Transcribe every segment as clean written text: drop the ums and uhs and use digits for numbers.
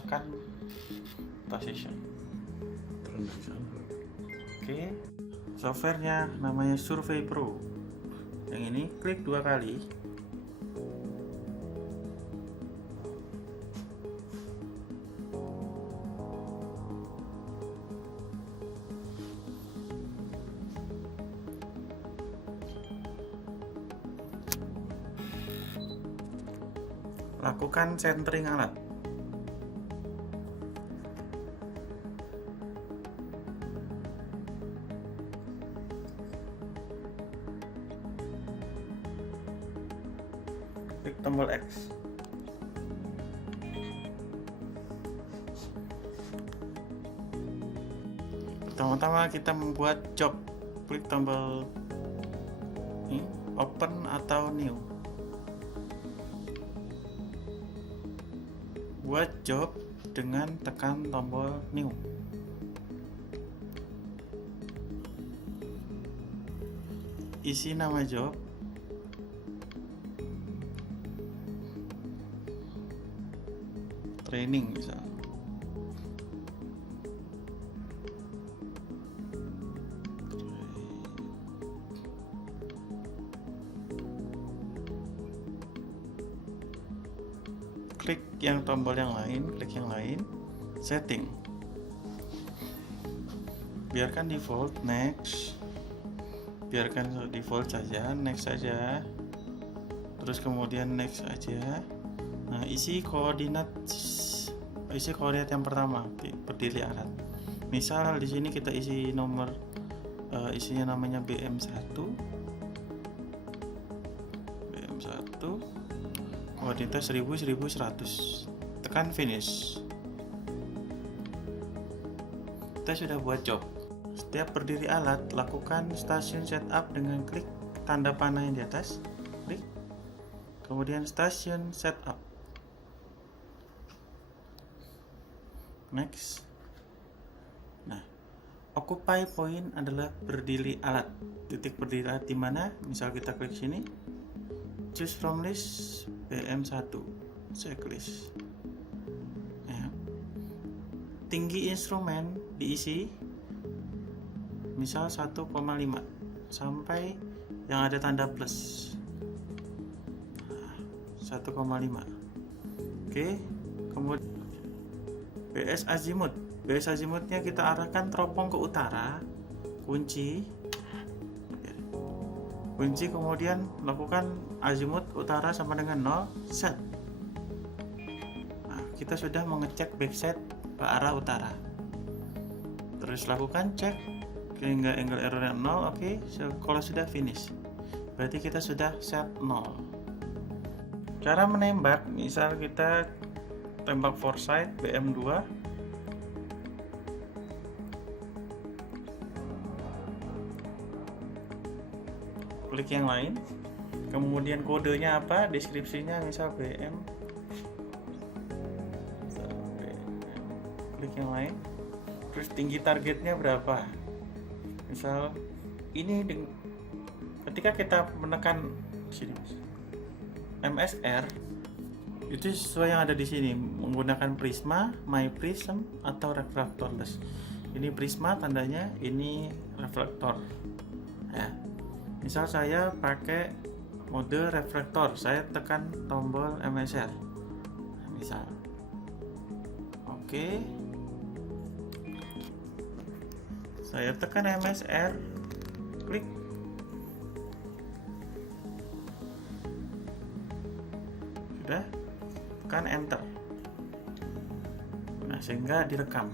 arahkan position. Oke, softwarenya namanya Survey Pro. Yang ini klik 2 kali. Lakukan centering alat. Klik tombol X. Pertama-tama kita membuat job. Klik tombol ini, open atau new. Buat job dengan tekan tombol new. Isi nama job. Training misal. Klik yang tombol yang lain, klik yang lain, setting. Biarkan default, next. Biarkan default saja, next saja. Terus kemudian next aja. Nah, isi koordinat yang pertama, berdiri alat. Misal di sini kita isi nomor isinya namanya BM1. Koordinat 1100. Tekan finish. Kita sudah buat job. Setiap berdiri alat, lakukan stasiun setup dengan klik tanda panah yang di atas. Klik. Kemudian stasiun setup. Next. Nah, occupy point adalah berdiri alat. Titik berdiri alat di mana? Misal kita klik sini. Choose from list BM1 checklist. Ya. Tinggi instrumen diisi misal 1,5 sampai yang ada tanda plus. 1,5. Oke, kemudian BS azimut. BS azimutnya kita arahkan teropong ke utara. Kunci, kemudian lakukan azimut utara sama dengan 0, set. Nah, kita sudah mengecek backset ke arah utara. Terus lakukan cek hingga angle errornya 0. Oke, kalau sudah finish, berarti kita sudah set 0. Cara menembak, misal kita tembak foresight BM2. Klik yang lain, kemudian kodenya apa, deskripsinya misal BM. Klik yang lain, terus tinggi targetnya berapa, misal ini. Ketika kita menekan sini MSR, itu sesuai yang ada di sini, menggunakan prisma, my prism atau refractorless. Ini prisma tandanya, ini reflektor. Ya. Misal saya pakai mode reflektor, saya tekan tombol MSR. Misal. Oke. Saya tekan MSR, klik. Sudah. Tekan enter. Nah, sehingga direkam.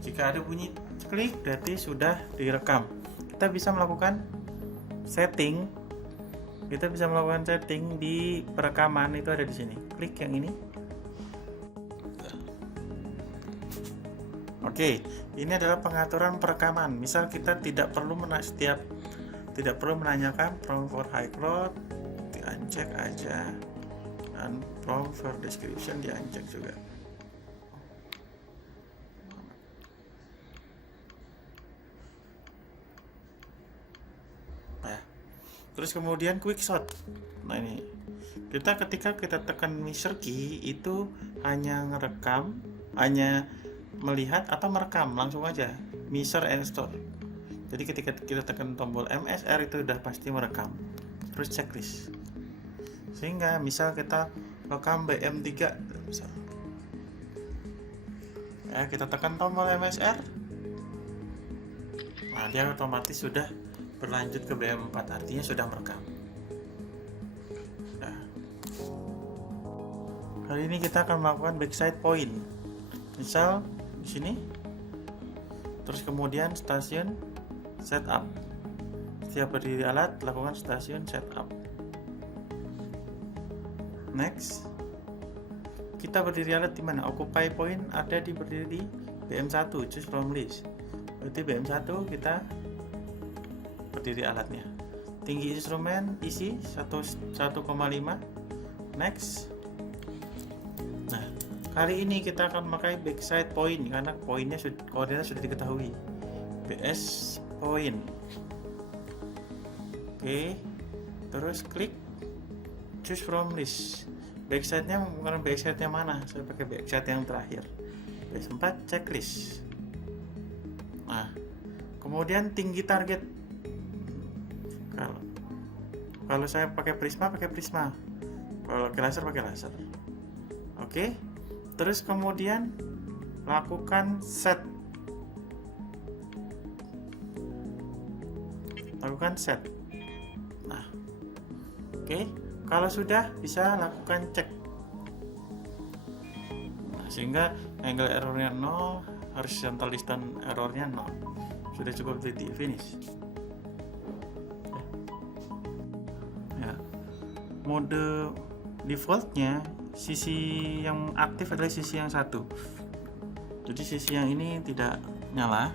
Jika ada bunyi klik, berarti sudah direkam. Kita bisa melakukan setting. Di perekaman, itu ada di sini. Klik yang ini. Oke, ini adalah pengaturan perekaman. Misal kita tidak perlu menanyakan prompt for high load, di-uncheck aja, dan prompt for description di-uncheck juga. Nah, terus kemudian quick shot. Nah ini, ketika kita tekan measure key itu hanya ngerekam, hanya melihat atau merekam langsung aja, measure and store. Jadi ketika kita tekan tombol MSR itu udah pasti merekam. Terus checklist. Sehingga misal kita rekam BM3 misal. Ya, kita tekan tombol MSR. Nah, dia otomatis sudah berlanjut ke BM4, artinya sudah merekam. Nah, kali ini kita akan melakukan backside point. Misal di sini. Terus kemudian stasiun setup. Setiap berdiri alat, lakukan stasiun setup. Next. Kita berdiri alat di mana? Occupy point ada di berdiri di BM1, choose from list. Berarti BM1 kita berdiri alatnya. Tinggi instrumen isi 1,5. Next. Nah, kali ini kita akan memakai backside point karena poinnya koordinat sudah diketahui. BS point. Oke. Terus klik choose from list. Backside-nya bukan backside-nya mana? Saya pakai backside yang terakhir. BS4 checklist. Nah, kemudian tinggi target. Kalau saya pakai prisma. Kalau pakai laser. Oke. Terus kemudian lakukan set. Nah, oke. Kalau sudah, bisa lakukan cek. Nah, sehingga angle errornya 0, horizontal distance errornya 0. Sudah cukup titik finish. Ya. Mode defaultnya sisi yang aktif adalah sisi yang satu. Jadi sisi yang ini tidak nyala.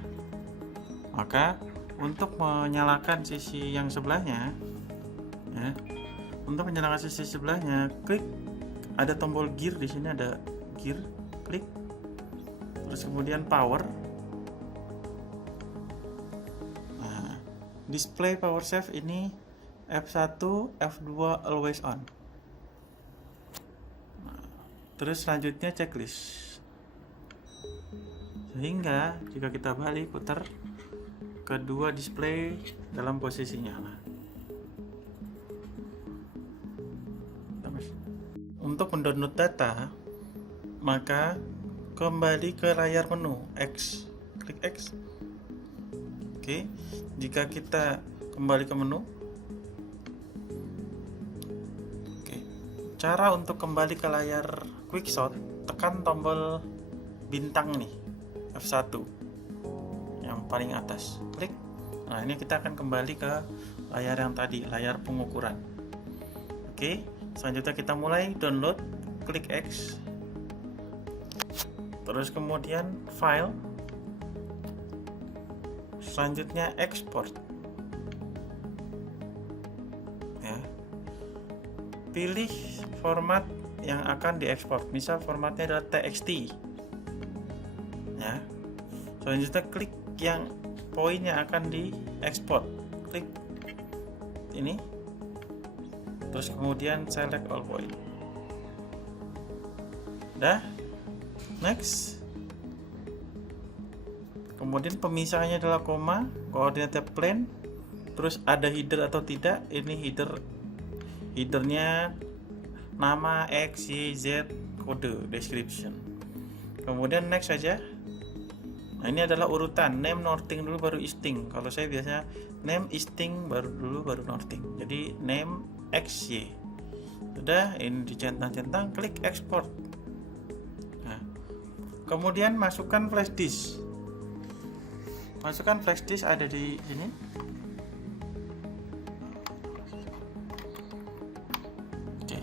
Maka untuk menyalakan sisi yang sebelahnya, ya, untuk menyalakan sisi sebelahnya, klik ada tombol gear di sini, ada gear, klik, terus kemudian power. Nah, display power save ini F1, F2 always on. Nah, terus selanjutnya checklist. Sehingga jika kita balik putar, kedua display dalam posisi nyala. Untuk mendownload data, maka kembali ke layar menu X, klik X. Oke, jika kita kembali ke menu, oke, cara untuk kembali ke layar quickshot, tekan tombol bintang nih, F1 yang paling atas, klik. Nah, ini kita akan kembali ke layar yang tadi, layar pengukuran. Oke, selanjutnya kita mulai download, klik X, terus kemudian file, selanjutnya export. Ya, pilih format yang akan diekspor, misal formatnya adalah TXT. Ya, selanjutnya klik yang poin yang akan diekspor, klik ini. Terus kemudian select all point. Dah. Next. Kemudian pemisahnya adalah koma, koordinatnya plane, terus ada header atau tidak. Ini headernya nama, X, Y, Z, kode, description. Kemudian next saja. Nah, ini adalah urutan name, northing dulu baru easting. Kalau saya biasanya name, easting baru northing. Jadi name X, Y. Sudah, ini dicentang-centang, klik export. Nah, kemudian masukkan flash disk. Ada di sini. Oke.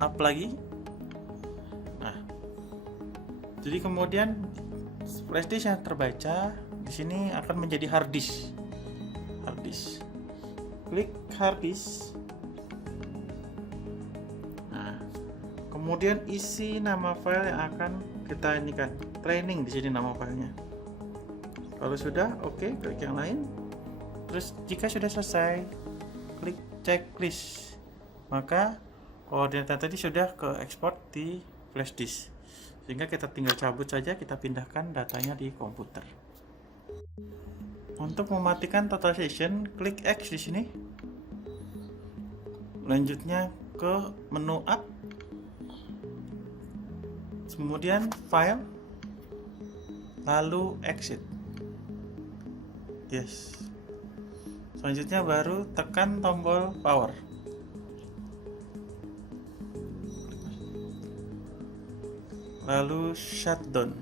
Up lagi. Nah, jadi kemudian flash disk yang terbaca di sini akan menjadi hard disk. Klik hard disk. Nah, kemudian isi nama file yang akan kita inikan. Training di sini nama filenya. Kalau sudah, oke, klik yang lain. Terus jika sudah selesai, klik checklist, maka koordinat tadi sudah ke ekspor di flash disk, sehingga kita tinggal cabut saja, kita pindahkan datanya di komputer. Untuk mematikan total session, klik X di sini. Lanjutnya ke menu App, kemudian File, lalu Exit. Yes. Selanjutnya baru tekan tombol Power. Lalu Shutdown.